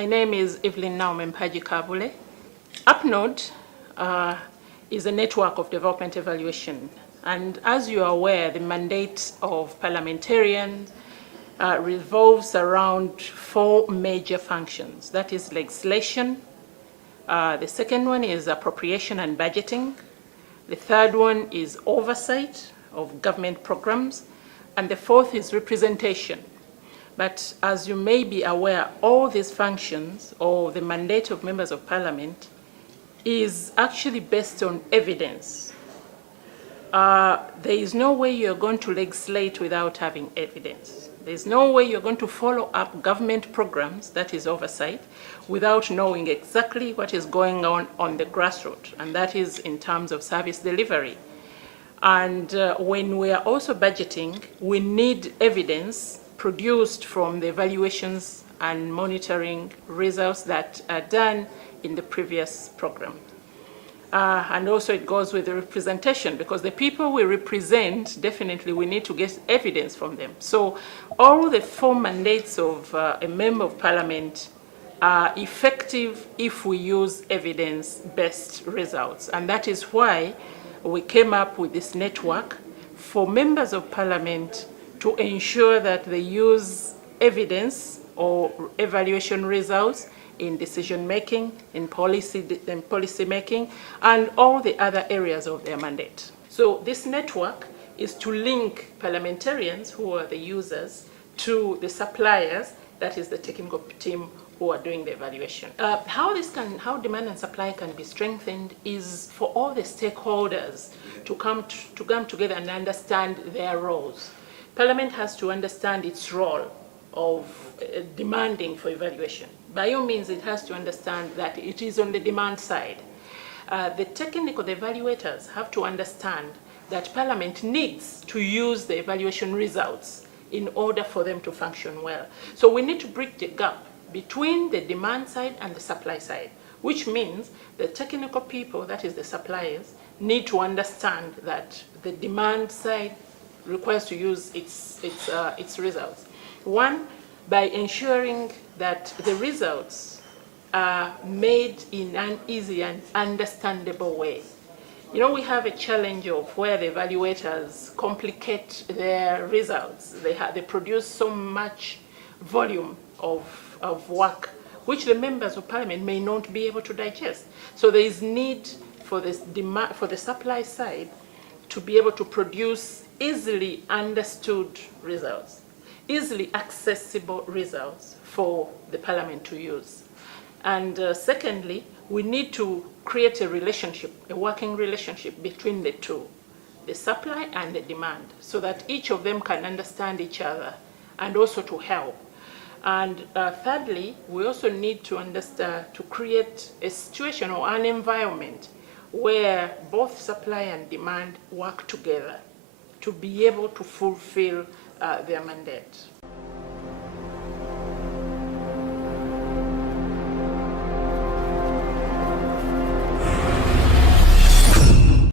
My name is Evelyn Mpagi-Kaabule. APNODE is a network of development evaluation. And as you are aware, the mandate of Parliamentarian revolves around 4 major functions. That is legislation. The second one is appropriation and budgeting. The third one is oversight of government programs. And the fourth is representation. But as you may be aware, all these functions or the mandate of members of parliament is actually based on evidence. There is no way you're going to legislate without having evidence. There's no way you're going to follow up government programs, that is oversight, without knowing exactly what is going on the grassroots, and that is in terms of service delivery. And when we are also budgeting, we need evidence produced from the evaluations and monitoring results that are done in the previous program. And also it goes with the representation, because the people we represent, definitely we need to get evidence from them. So all the 4 mandates of a member of parliament are effective if we use evidence-based results. And that is why we came up with this network for members of parliament to ensure that they use evidence or evaluation results in decision making, in policy making, and all the other areas of their mandate. So this network is to link parliamentarians, who are the users, to the suppliers, that is the technical team who are doing the evaluation. How demand and supply can be strengthened is for all the stakeholders to come together and understand their roles. Parliament has to understand its role of demanding for evaluation. By all means, it has to understand that it is on the demand side. The evaluators have to understand that Parliament needs to use the evaluation results in order for them to function well. So we need to bridge the gap between the demand side and the supply side, which means the technical people, that is the suppliers, need to understand that the demand side requires to use its results. One, by ensuring that the results are made in an easy and understandable way. You know, we have a challenge of where the evaluators complicate their results. They produce so much volume of work, which the members of parliament may not be able to digest. So there is need for this demand, for the supply side, to be able to produce easily understood results, easily accessible results for the parliament to use. And secondly, we need to create a relationship, a working relationship between the two, the supply and the demand, so that each of them can understand each other and also to help. And thirdly, we also need to create a situation or an environment where both supply and demand work together to be able to fulfill their mandate.